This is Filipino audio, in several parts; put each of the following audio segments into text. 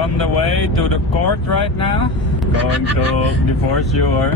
on the way to the court right now. Going to divorce you or...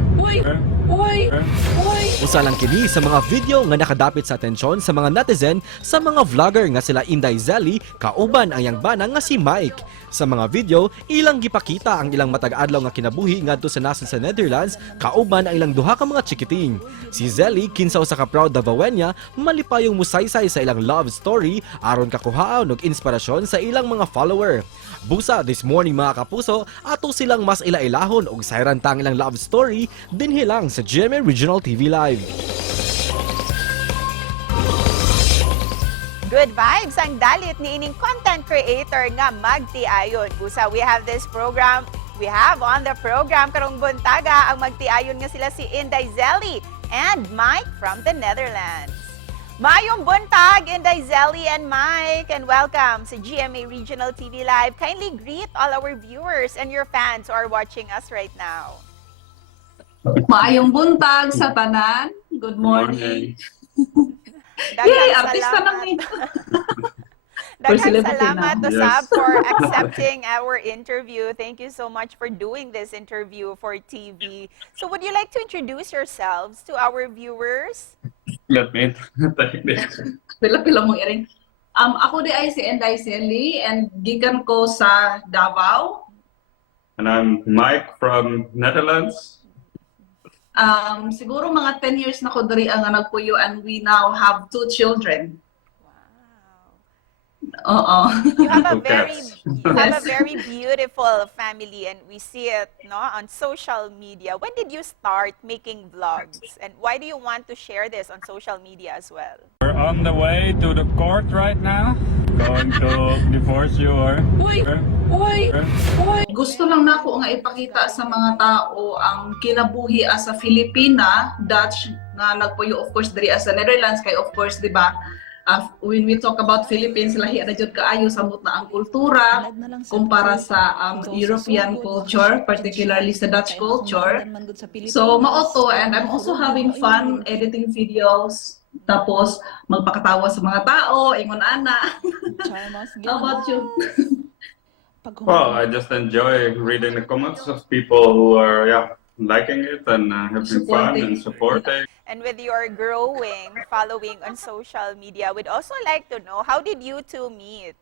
Usa lang kini sa mga video nga nakadapit sa atensyon sa mga netizen sa mga vlogger nga sila Inday Zelly, kauban ang iyang bana nga si Mike. Sa mga video, ilang gipakita ang ilang matag-adlaw nga kinabuhi ngadto sa nasod sa Netherlands, kauban ang ilang duha ka mga tsikiting. Si Zelly kinsa usa ka proud Davawenya, malipayong musaysay sa ilang love story aron kakuhaan og inspirasyon sa ilang mga follower. Busa this morning mga kapuso, ato silang mas ilailahon og sayrantang ilang love story dinhi lang sa GMA Regional TV Live. Good vibes ang dalit ni ining content creator nga magtiayon. Busa, we have on the program karong buntaga ang magtiayon nga sila si Inday Zelly and Mike from the Netherlands. Mayong buntag, Inday Zelly and Mike, and welcome sa GMA Regional TV Live. Kindly greet all our viewers and your fans who are watching us right now. Maayong buntag sa tanan. Good morning. Yay, artista lang eh. Daghang salamat to Sab for accepting our interview. Thank you so much for doing this interview for TV. So would you like to introduce yourselves to our viewers? Let me take this. Pila-pila mong iring. Ako di ay si Inday Zelly and gikan ko sa Davao. And I'm Mike from Netherlands. Siguro mga 10 years na ko diri ang nagpuyo and we now have 2 children. Oo. You have a very beautiful family and we see it on social media. When did you start making vlogs and why do you want to share this on social media as well? We're on the way to the court right now. Going to divorce you or... Gusto lang nako nga ipakita sa mga tao ang kinabuhi as a Filipina, Dutch nga nagpuyo of course diri as a Netherlands kay of course di ba? When we talk about Philippines, lahi na jud kaayo samot na ang kultura kumpara sa European culture, particularly sa Dutch culture. So maoto and I'm also having fun editing videos tapos magpakatawa sa mga tao, ingon ana. How about you? Well, I just enjoy reading the comments of people who are liking it and having fun and supporting. And with your growing following on social media, we'd also like to know, how did you two meet?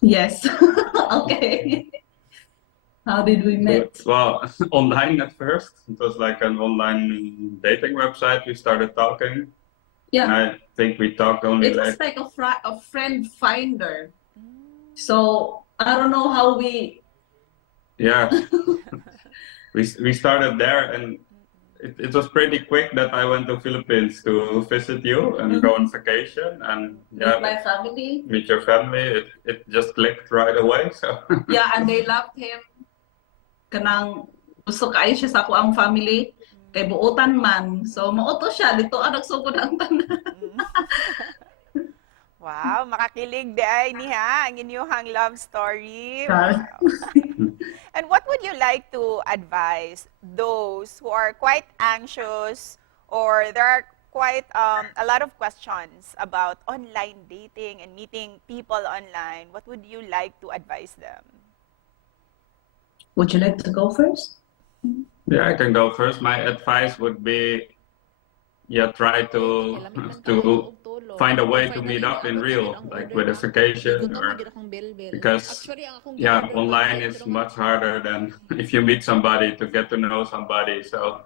Yes. Okay. How did we meet? Well, online at first. It was like an online dating website. We started talking. Yeah. And I think we talked only It was like a friend finder. So I don't know how we... Yeah. we started there and it was pretty quick that I went to Philippines to visit you and go on vacation and Meet my family. meet your family. It just clicked right away. So Yeah, and they loved him. Kanang gusto kaayo siya sa ako ang family kay buotan man. So mauto siya dito nagsugod ang tanan. Wow, makakilig day niya ang inyong love story. Wow. And what would you like to advise those who are quite anxious or there are quite a lot of questions about online dating and meeting people online? What would you like to advise them? Would you like to go first? yeah, I can go first. My advice would be try to find a way to meet up in real, like with a vacation or because online is much harder than if you meet somebody to get to know somebody. So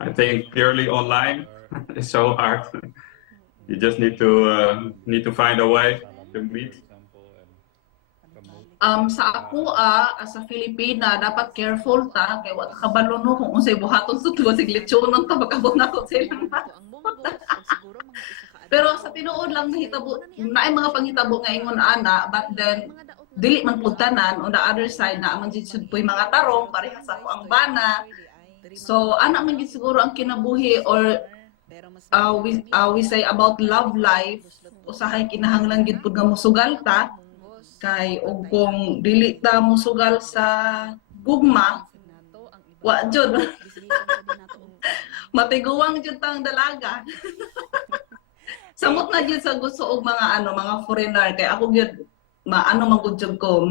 I think purely online is so hard. You just need to find a way to meet. Sa ako as a Filipina dapat careful ta kay wa ka kabalo no kung unsay buhaton sa tuwa sig lechonon ta magabot nako sa ilang Pero sa tinuod lang nahitabo naay mga panghitabo nga ingon ana but then dili man pud tanan on the other side na man jud puy mga tarong parehas ako ang bana. So ana man gid siguro ang kinabuhi or we say about love life usahay kinahanglan gid pud nga mosugal ta kay og kung dili ta mosugal sa gugma wa jud matiguwang jud tang dalaga. Samot na jud sa gusto og mga mga foreigner kay ako gyud maano mangudyog ko,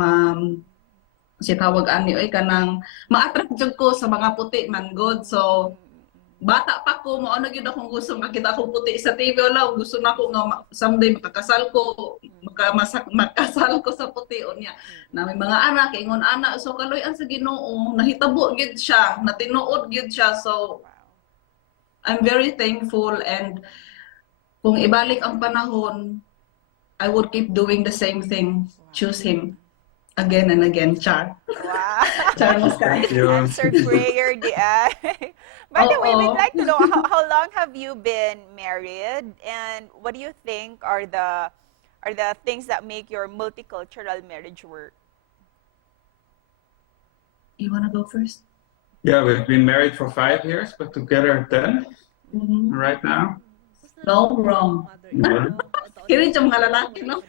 si tawag ani oy kanang ma-attract jud ko sa mga puti man god. So bata pa ko, mao na gyud akong gusto makita akong puti sa TV wala, gusto na ko nga someday makakasal ko, makasal ko sa puti unya. Na may mga anak, ingon anak, so kaloy-an sa Ginoo, nahitabo gyud siya, natinuod gyud siya. So I'm very thankful, and kung ibalik ang panahon, I would keep doing the same thing, choose him again and again. Char. Wow. Char Muscay. Thank you. Answer prayer, di ay. By the way, we'd like to know how long have you been married, and what do you think are the things that make your multicultural marriage work? You wanna go first? Yeah, we've been married for 5 years, but together 10 right now. No, wrong. Yeah. Kiri yung mga lalaki, no?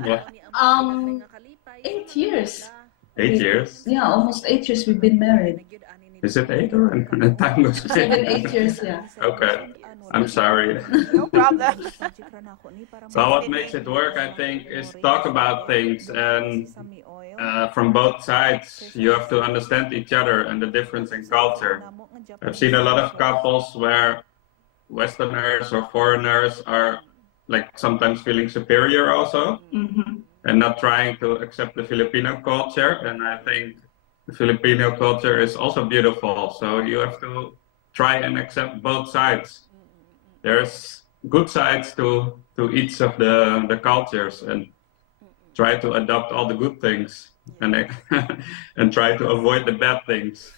Yeah. 8 years. 8 years. Yeah, almost 8 years we've been married. Is it 8 or time goes 7, 8 years, yeah. Okay, I'm sorry. No problem. So what makes it work, I think, is talk about things, and from both sides, you have to understand each other and the difference in culture. I've seen a lot of couples where Westerners or foreigners are like sometimes feeling superior also, and not trying to accept the Filipino culture. And I think the Filipino culture is also beautiful. So you have to try and accept both sides. There's good sides to each of the cultures, and try to adopt all the good things, and and try to avoid the bad things.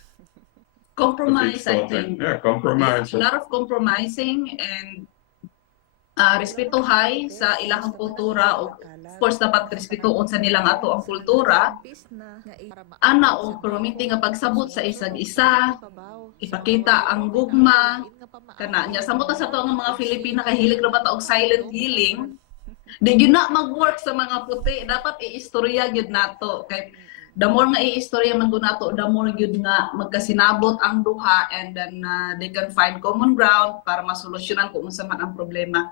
Compromise, I think. Yeah, compromise. A lot of compromising, and respetuhay sa ilahang kultura. Of course, dapat respetuon sa nilang ato ang kultura. Ana o permitting nga pagsabot sa isag isa, ipakita ang gugma, kana nya samot sa to ang mga Filipina kay hilig ra bata og silent healing. Di gyud na mag-work sa mga puti, dapat iistorya gyud nato kay the more nga iistorya man gud nato, the more gyud nga magkasinabot ang duha, and then they can find common ground para masolusyonan kung unsa man ang problema.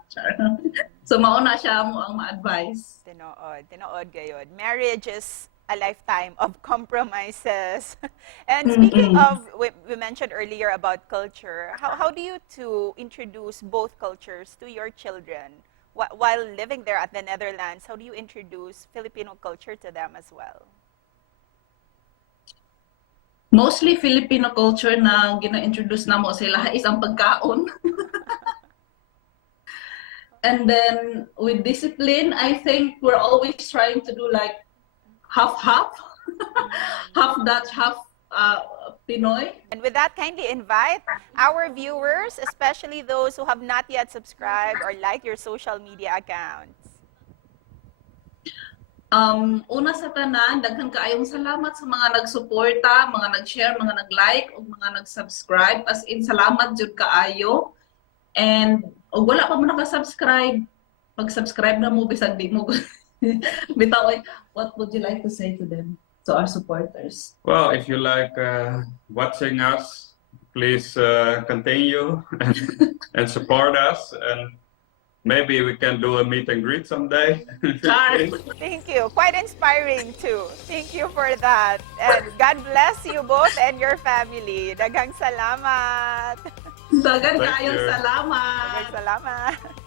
So mao na siya mo ang ma-advise. Tinood gayud. Marriage is a lifetime of compromises. And speaking of, we mentioned earlier about culture, how do you two introduce both cultures to your children? While living there at the Netherlands, how do you introduce Filipino culture to them as well? Mostly Filipino culture na gina-introduce namo sila is ang pagkaon. And then with discipline, I think we're always trying to do like half-half, half Dutch, half Pinoy. And with that, kindly invite our viewers, especially those who have not yet subscribed or liked your social media accounts. Una sa tanan, daghan kaayong salamat sa mga nagsuporta, mga nag-share, mga nag-like, o mga nag-subscribe. As in, salamat jud kaayo. And og wala pa mo naka-subscribe, pag-subscribe na mo, bisag di mo. Bitaw, what would you like to say to them, to our supporters? Well, if you like watching us, please continue and support us, and maybe we can do a meet and greet someday. Thank you. Quite inspiring too. Thank you for that. And God bless you both and your family. Daghang salamat. Daghang Thank kaayong you. salamat. Daghang salamat.